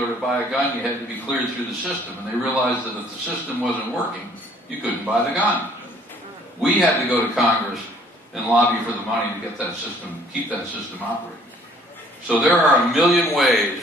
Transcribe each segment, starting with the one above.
to buy a gun, you had to be cleared through the system. And they realized that if the system wasn't working, you couldn't buy the gun. We had to go to Congress and lobby for the money to get that system, keep that system operating. So there are a million ways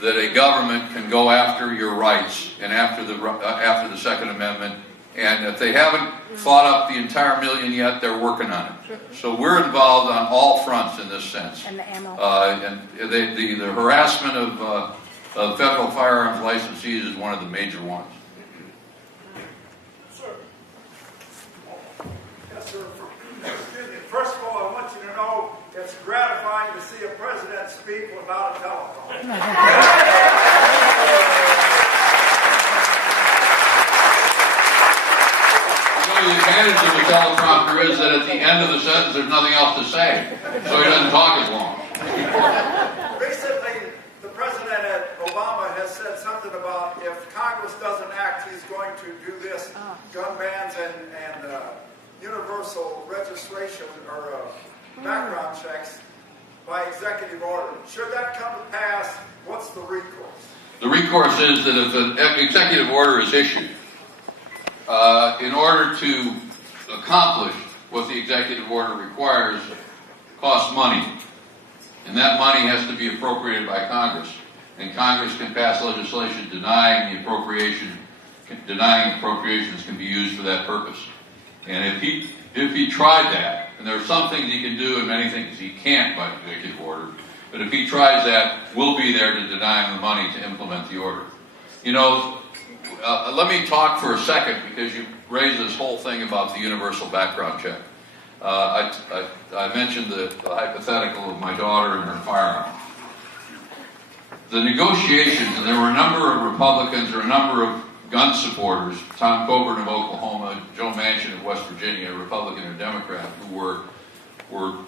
that a government can go after your rights and after the Second Amendment. And if they haven't thought up the entire million yet, they're working on it. So we're involved on all fronts in this sense. And the ammo. And the harassment of federal firearms licensees is one of the major ones. Sir. Yes, sir. First of all, I want you to know it's gratifying to see a president speak without a telephone. The advantage of the teleprompter is that at the end of the sentence there's nothing else to say, so he doesn't talk as long. Recently, the President Obama has said something about if Congress doesn't act, he's going to do this, gun bans and universal registration or background checks by executive order. Should that come to pass, what's the recourse? The recourse is that if an executive order is issued, in order to accomplish what the executive order requires, costs money. And that money has to be appropriated by Congress. And Congress can pass legislation denying appropriations can be used for that purpose. And if he tried that, and there are some things he can do and many things he can't by executive order, but if he tries that, we'll be there to deny him the money to implement the order. You know, let me talk for a second, because you raised this whole thing about the universal background check. I mentioned the hypothetical of my daughter and her firearm. The negotiations, and there were a number of Republicans or a number of gun supporters, Tom Coburn of Oklahoma, Joe Manchin of West Virginia, a Republican or Democrat, who were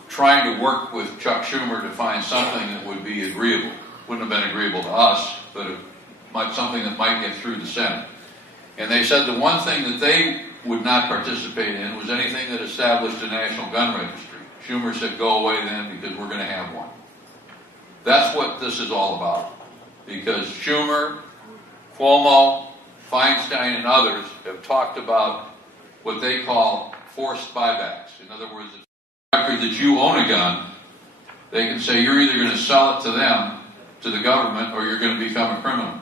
trying to work with Chuck Schumer to find something that would be agreeable. Wouldn't have been agreeable to us, but something that might get through the Senate. And they said the one thing that they would not participate in was anything that established a national gun registry. Schumer said, go away then, because we're going to have one. That's what this is all about. Because Schumer, Cuomo, Feinstein, and others have talked about what they call forced buybacks. In other words, if the record that you own a gun, they can say you're either going to sell it to them, to the government, or you're going to become a criminal.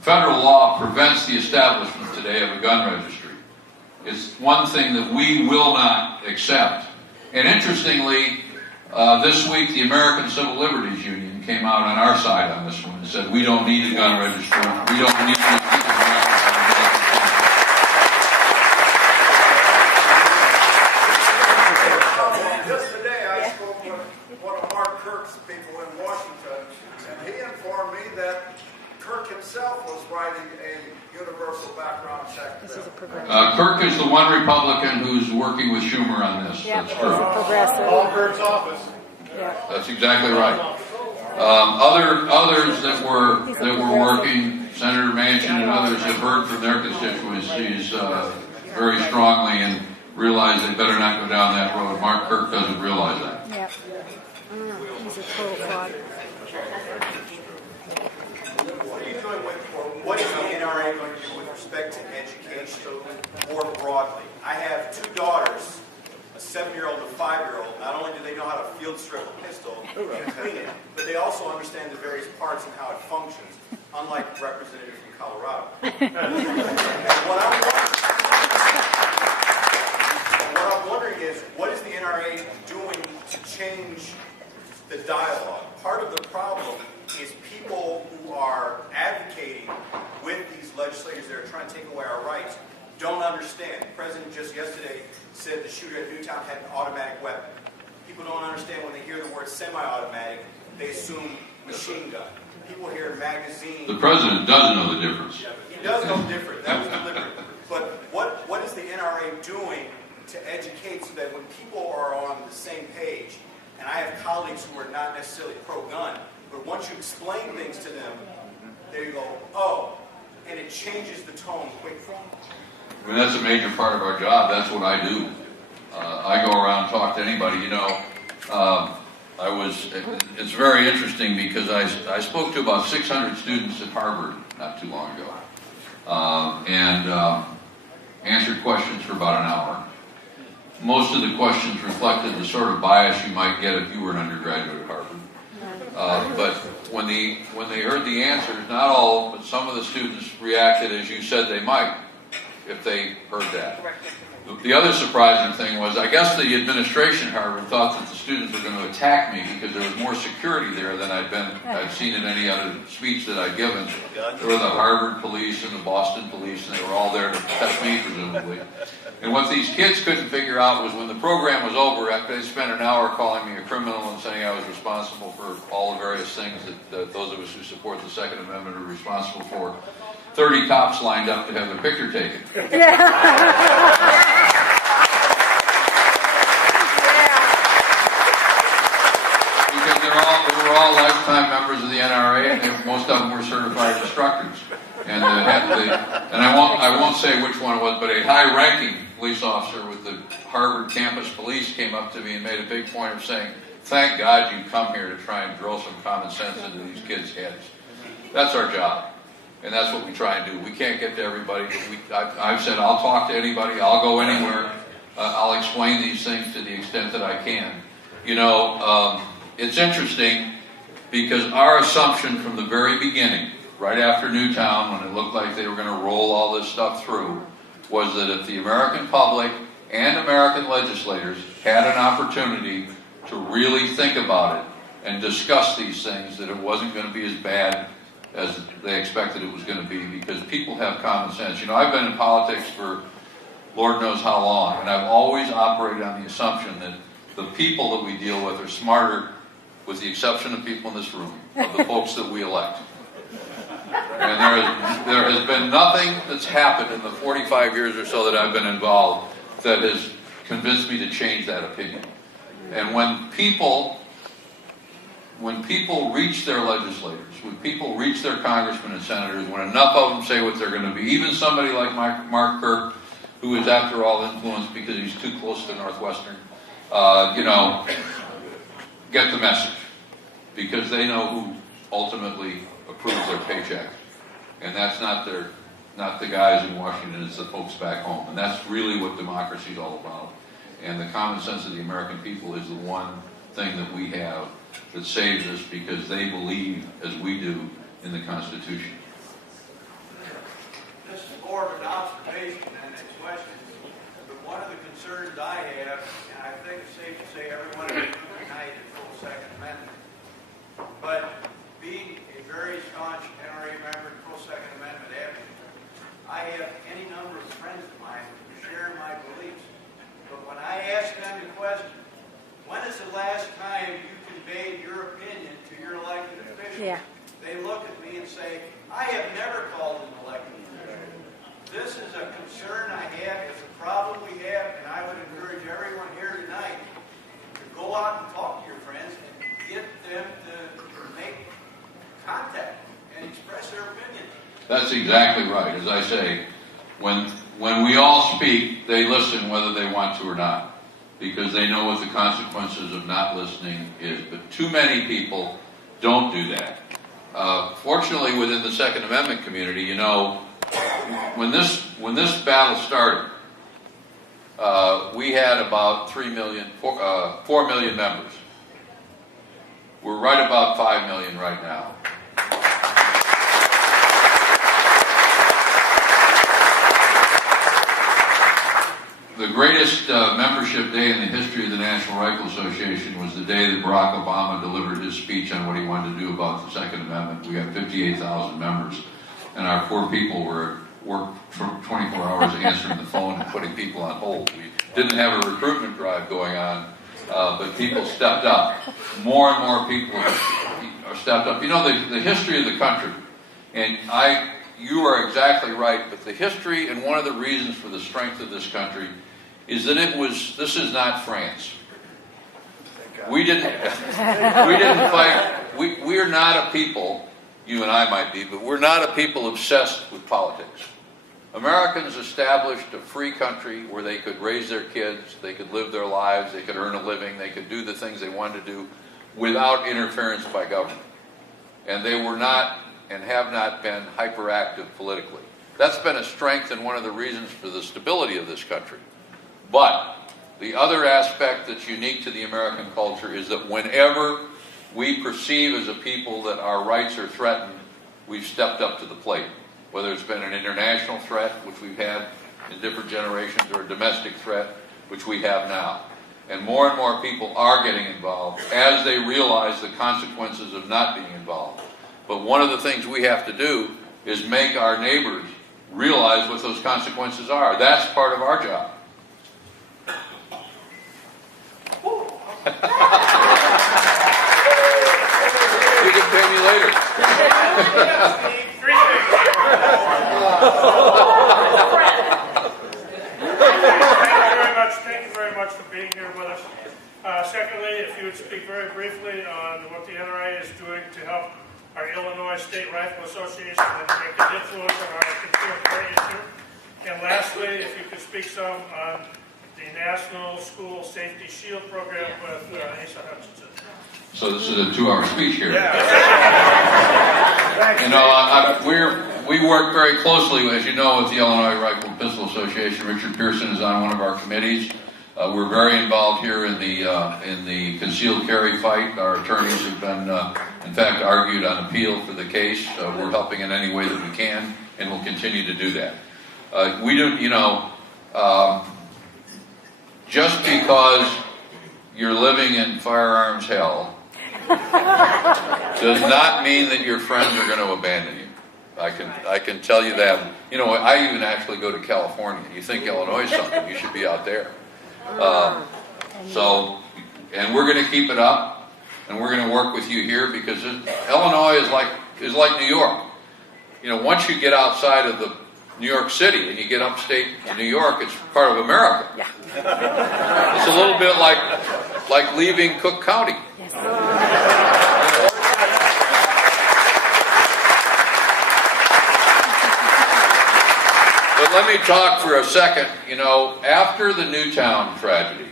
Federal law prevents the establishment today of a gun registry. It's one thing that we will not accept. And interestingly, this week the American Civil Liberties Union came out on our side on this one and said we don't need a gun registry. We don't need to keep Just today I spoke with one of Mark Kirk's people in Washington, and he informed me that Kirk himself was writing a universal background check bill. Kirk is the one Republican who's working with Schumer on this. Yeah, that's he's true. a progressive. All Kirk's office. Yeah. That's exactly right. Others that were working, Senator Manchin and others, have heard from their constituencies very strongly and realize they better not go down that road. Mark Kirk doesn't realize that. Yeah. He's a total fraud. What are you doing with, or what is the NRA going to do with respect to education more broadly? I have two daughters, a 7-year-old and a 5-year-old. Not only do they know how to field strip a pistol and clean it, but they also understand the various parts and how it functions, unlike the representative from Colorado. What I'm wondering is, what is the NRA doing to change the dialogue? Part of the problem is people who are advocating with these legislators that are trying to take away our rights don't understand. The president just yesterday said the shooter at Newtown had an automatic weapon. People don't understand when they hear the word semi-automatic, they assume machine gun. People hear magazine. The president does know the difference. He does know the difference. That was deliberate. But what is the NRA doing to educate so that when people are on the same page, and I have colleagues who are not necessarily pro-gun, but once you explain things to them, there you go, oh, and it changes the tone quickly. I mean, that's a major part of our job. That's what I do. I go around and talk to anybody. You know, it's very interesting because I spoke to about 600 students at Harvard not too long ago, and answered questions for about an hour. Most of the questions reflected the sort of bias you might get if you were an undergraduate at Harvard. But when they heard the answers, not all, but some of the students reacted as you said they might if they heard that. The other surprising thing was, I guess the administration at Harvard thought that the students were going to attack me because there was more security there than I'd seen in any other speech that I'd given. There were the Harvard police and the Boston police, and they were all there to protect me, presumably. And what these kids couldn't figure out was when the program was over, after they spent an hour calling me a criminal and saying I was responsible for all the various things that those of us who support the Second Amendment are responsible for, 30 cops lined up to have their picture taken. Because they were all lifetime members of the NRA, and most of them were certified instructors. And I won't say which one it was, but a high-ranking police officer with the Harvard campus police came up to me and made a big point of saying, "Thank God you come here to try and drill some common sense into these kids' heads." That's our job. And that's what we try and do. We can't get to everybody. I've said I'll talk to anybody. I'll go anywhere. I'll explain these things to the extent that I can. You know, it's interesting because our assumption from the very beginning, right after Newtown, when it looked like they were going to roll all this stuff through, was that if the American public and American legislators had an opportunity to really think about it and discuss these things, that it wasn't going to be as bad as they expected it was going to be, because people have common sense. You know, I've been in politics for Lord knows how long, and I've always operated on the assumption that the people that we deal with are smarter, with the exception of people in this room, of the folks that we elect. And there has been nothing that's happened in the 45 years or so that I've been involved that has convinced me to change that opinion. And when people reach their legislators, when people reach their congressmen and senators, when enough of them say what they're going to be, even somebody like Mark Kirk, who is after all influenced because he's too close to Northwestern, get the message, because they know who ultimately approves their paycheck, and that's not the guys in Washington, it's the folks back home. And that's really what democracy is all about. And the common sense of the American people is the one thing that we have that saves us, because they believe, as we do, in the Constitution. This is more of an observation than a question, but one of the concerns I have, and I think it's safe to say everyone is united in full Second Amendment, but being a very staunch NRA member and full Second Amendment advocate, I have any number of friends of mine who share my beliefs, but when I ask them the question, when is the last time you conveyed your opinion to your elected officials? They look at me and say, I have never called an elected official. This is a concern I have, it's a problem we have, and I would encourage everyone here tonight to go out and talk to your friends and get them to make contact and express their opinion. That's exactly right. As I say, when we all speak, they listen whether they want to or not, because they know what the consequences of not listening is. But too many people don't do that. Fortunately, within the Second Amendment community, you know, when this battle started, we had about 4 million members. We're right about 5 million right now. The greatest membership day in the history of the National Rifle Association was the day that Barack Obama delivered his speech on what he wanted to do about the Second Amendment. We got 58,000 members, and our poor people worked for 24 hours answering the phone and putting people on hold. We didn't have a recruitment drive going on, but people stepped up. More and more people are stepped up. You know, the history of the country, and you are exactly right, but the history and one of the reasons for the strength of this country is that this is not France. We didn't fight, we are not a people, you and I might be, but we're not a people obsessed with politics. Americans established a free country where they could raise their kids, they could live their lives, they could earn a living, they could do the things they wanted to do without interference by government. And they were not and have not been hyperactive politically. That's been a strength and one of the reasons for the stability of this country. But the other aspect that's unique to the American culture is that whenever we perceive as a people that our rights are threatened, we've stepped up to the plate. Whether it's been an international threat, which we've had in different generations, or a domestic threat, which we have now. And more people are getting involved as they realize the consequences of not being involved. But one of the things we have to do is make our neighbors realize what those consequences are. That's part of our job. You can pay me later. Thank you very much for being here with us. Secondly, if you would speak very briefly on what the NRA is doing to help our Illinois State Rifle Association and make an influence on our concealed carry issue. And lastly, if you could speak some on the National School Safety Shield Program with Asa Hutchinson. So this is a 2-hour speech here. Yeah. You know, we work very closely, as you know, with the Illinois Rifle and Pistol Association. Richard Pearson is on one of our committees. We're very involved here in the concealed carry fight. Our attorneys have been, in fact, argued on appeal for the case. We're helping in any way that we can, and we'll continue to do that. We do, you know, just because you're living in firearms hell does not mean that your friends are going to abandon you. I can tell you that. You know, I even actually go to California. You think Illinois is something, you should be out there. And we're going to keep it up, and we're going to work with you here because Illinois is like New York. You know, once you get outside of the New York City and you get upstate to New York, it's part of America. Yeah. It's a little bit like leaving Cook County. Yes. But let me talk for a second. You know, after the Newtown tragedy,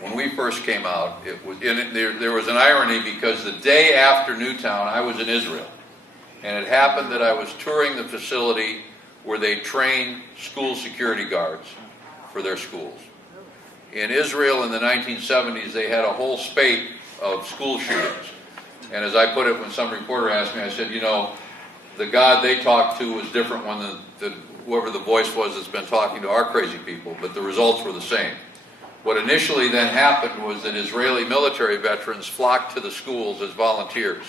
when we first came out, there was an irony because the day after Newtown, I was in Israel. And it happened that I was touring the facility where they train school security guards for their schools. In Israel in the 1970s, they had a whole spate of school shootings. And as I put it when some reporter asked me, I said, you know, the God they talked to was different than whoever the voice was that's been talking to our crazy people, but the results were the same. What initially then happened was that Israeli military veterans flocked to the schools as volunteers.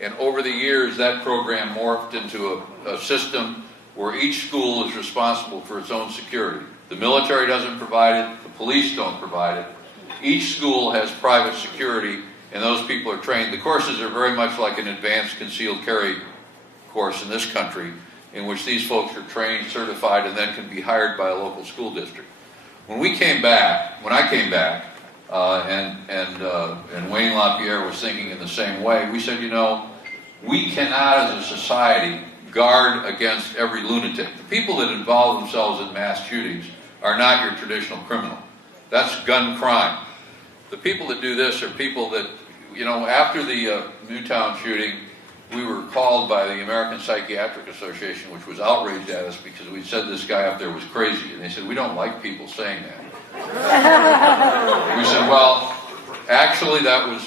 And over the years, that program morphed into a system where each school is responsible for its own security. The military doesn't provide it, the police don't provide it. Each school has private security, and those people are trained. The courses are very much like an advanced concealed carry course in this country, in which these folks are trained, certified, and then can be hired by a local school district. When I came back, and Wayne LaPierre was thinking in the same way, we said, you know, we cannot as a society guard against every lunatic. The people that involve themselves in mass shootings are not your traditional criminal. That's gun crime. The people that do this are people that, you know, after the Newtown shooting, we were called by the American Psychiatric Association, which was outraged at us because we said this guy up there was crazy. And they said, we don't like people saying that. We said, well, actually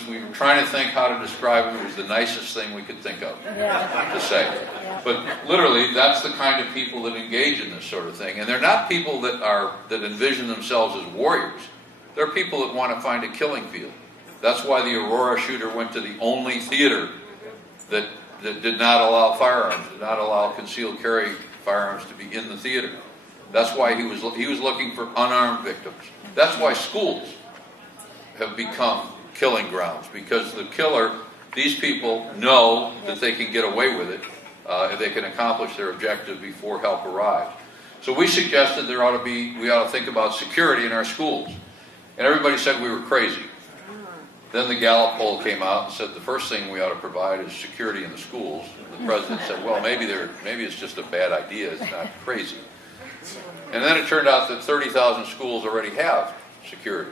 we were trying to think how to describe him. It was the nicest thing we could think of to say. But literally, that's the kind of people that engage in this sort of thing. And they're not people that envision themselves as warriors. They're people that want to find a killing field. That's why the Aurora shooter went to the only theater that did not allow firearms, did not allow concealed carry firearms to be in the theater. That's why he was looking for unarmed victims. That's why schools have become killing grounds, because the killer, these people know that they can get away with it, and they can accomplish their objective before help arrives. So we suggested we ought to think about security in our schools. And everybody said we were crazy. Then the Gallup poll came out and said the first thing we ought to provide is security in the schools. The president said, well, maybe it's just a bad idea, it's not crazy. And then it turned out that 30,000 schools already have security.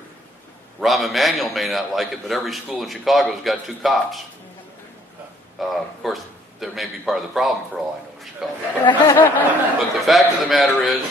Rahm Emanuel may not like it, but every school in Chicago's got 2 cops. Of course, there may be part of the problem for all I know in Chicago. But the fact of the matter is,